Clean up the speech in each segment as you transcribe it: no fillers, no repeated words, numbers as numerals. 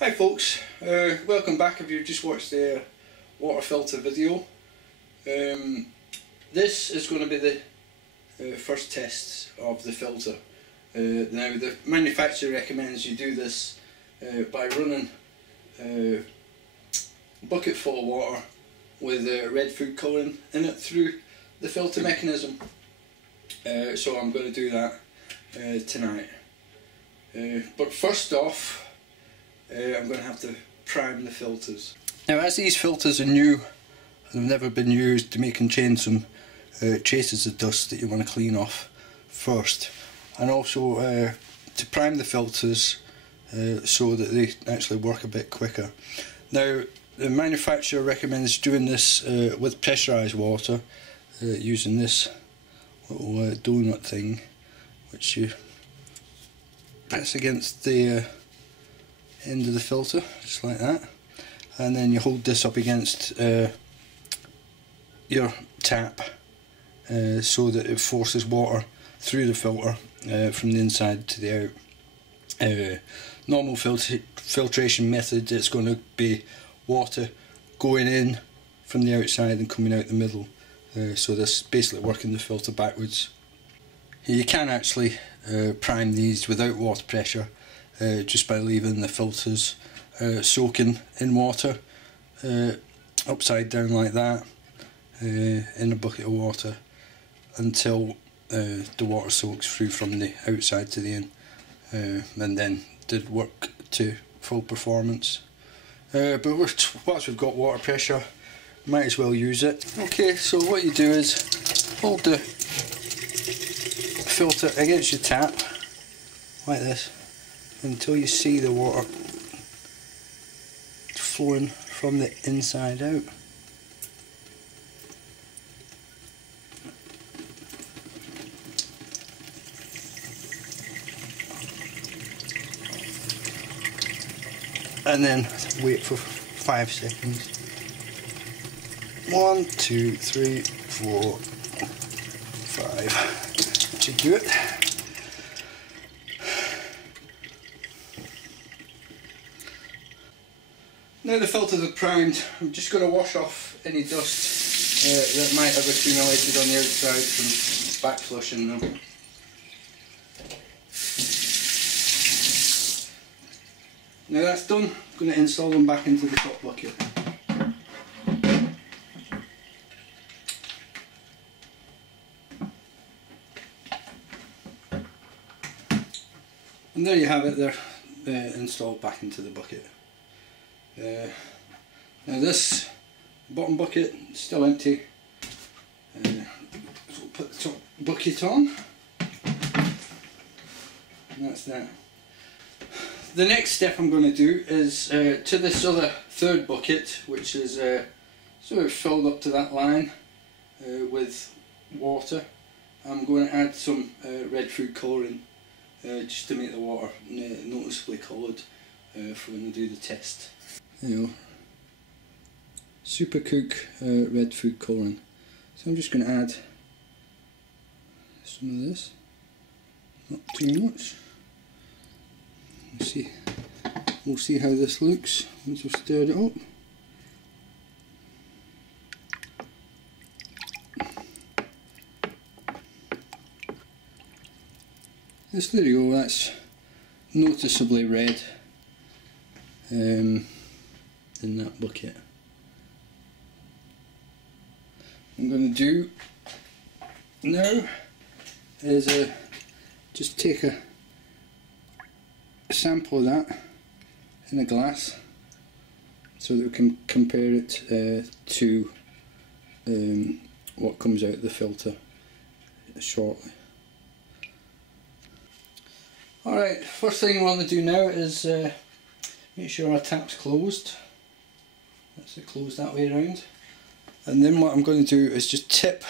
Hi folks, welcome back if you've just watched the water filter video. This is going to be the first test of the filter. Now the manufacturer recommends you do this by running a bucket full of water with red food colouring in it through the filter mechanism. So I'm going to do that tonight. But first off, I'm going to have to prime the filters. Now, as these filters are new and have never been used, they may contain some traces of dust that you want to clean off first, and also to prime the filters so that they actually work a bit quicker. Now, the manufacturer recommends doing this with pressurised water, using this little donut thing, which you press against the end of the filter, just like that, and then you hold this up against your tap so that it forces water through the filter from the inside to the out. Normal filtration method, it's going to be water going in from the outside and coming out the middle, so this basically working the filter backwards. You can actually prime these without water pressure, just by leaving the filters soaking in water upside down like that in a bucket of water until the water soaks through from the outside to the in, and then did work to full performance. But once we've got water pressure, might as well use it. Okay, so what you do is hold the filter against your tap like this until you see the water flowing from the inside out. And then wait for 5 seconds. 1, 2, 3, 4, 5. To do it. Now the filters are primed, I'm just going to wash off any dust that might have accumulated on the outside from back flushing them. Now that's done, I'm going to install them back into the top bucket. And there you have it, they're installed back into the bucket. Now this bottom bucket is still empty, so we'll put the top bucket on, and that's that. The next step I'm going to do is to this other third bucket, which is sort of filled up to that line with water. I'm going to add some red food colouring just to make the water noticeably coloured for when I do the test. You know, Supercook red food colouring. So I'm just going to add some of this, not too much. We'll see how this looks once we've stirred it up. Yes, there you go, that's noticeably red in that bucket. What I'm going to do now is just take a sample of that in a glass so that we can compare it to what comes out of the filter shortly. Alright, first thing I want to do now is make sure our tap's closed. That's it closed that way around. And then what I'm going to do is just tip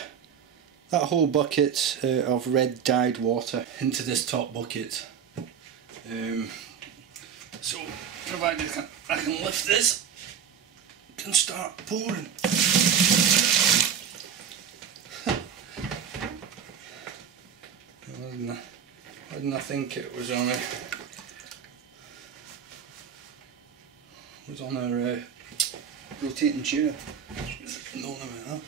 that whole bucket of red dyed water into this top bucket. So provided I can lift this, I can start pouring. Why didn't I think it was on it? was on our rotating chair. Known about that.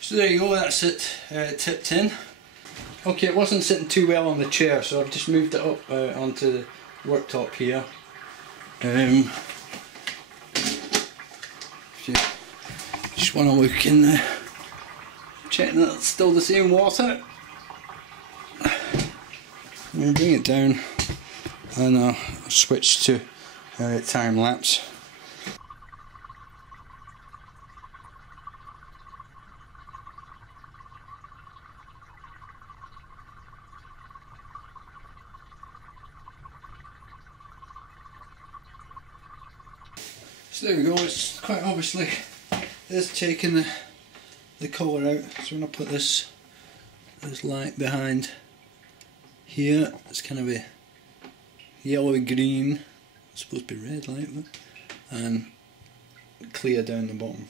So there you go, that's it tipped in. Okay, it wasn't sitting too well on the chair, so I've just moved it up onto the worktop here. If you just want to look in there, checking that it's still the same water. We'll bring it down and I'll switch to time lapse. So there we go, it's quite obviously it's taking the colour out. So when I put this light behind here, it's kind of a yellowy green, it's supposed to be red light, and clear down the bottom.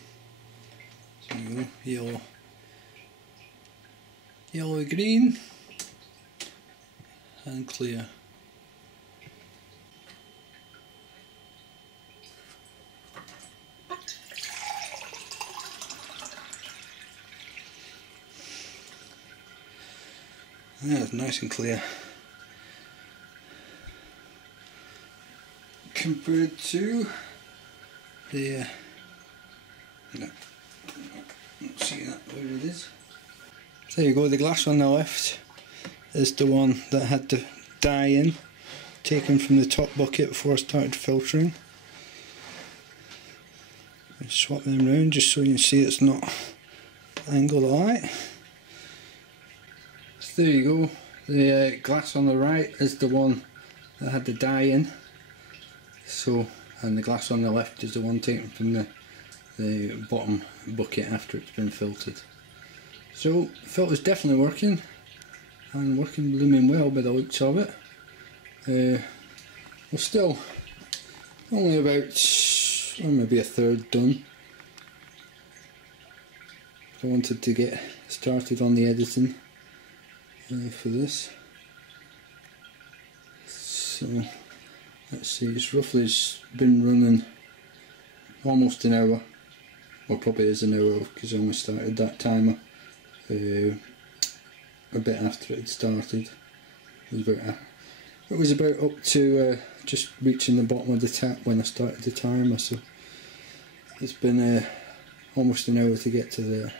So there we go, yellowy green and clear. Yeah, it's nice and clear compared to the no, not seeing that where it is. So there you go, the glass on the left is the one that had the dye in, taken from the top bucket before I started filtering. Just swap them around just so you can see it's not angled light. There you go, the glass on the right is the one that had the dye in, so, and the glass on the left is the one taken from the bottom bucket after it's been filtered. So the filter's definitely working, and working blooming well by the looks of it. We're still only about maybe a third done. I wanted to get started on the editing for this. So let's see, it's roughly been running almost an hour, or probably is an hour because I only started that timer a bit after it had started. It was about up to just reaching the bottom of the tap when I started the timer, so it's been almost an hour to get to there.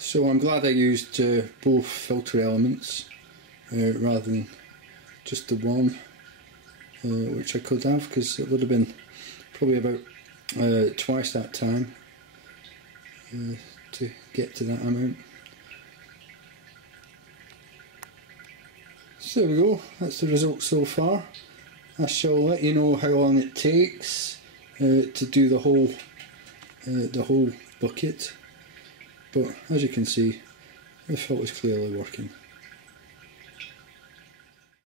So I'm glad I used both filter elements rather than just the one, which I could have, because it would have been probably about twice that time to get to that amount. So there we go, that's the result so far. I shall let you know how long it takes to do the whole bucket. But as you can see, the filter is clearly working.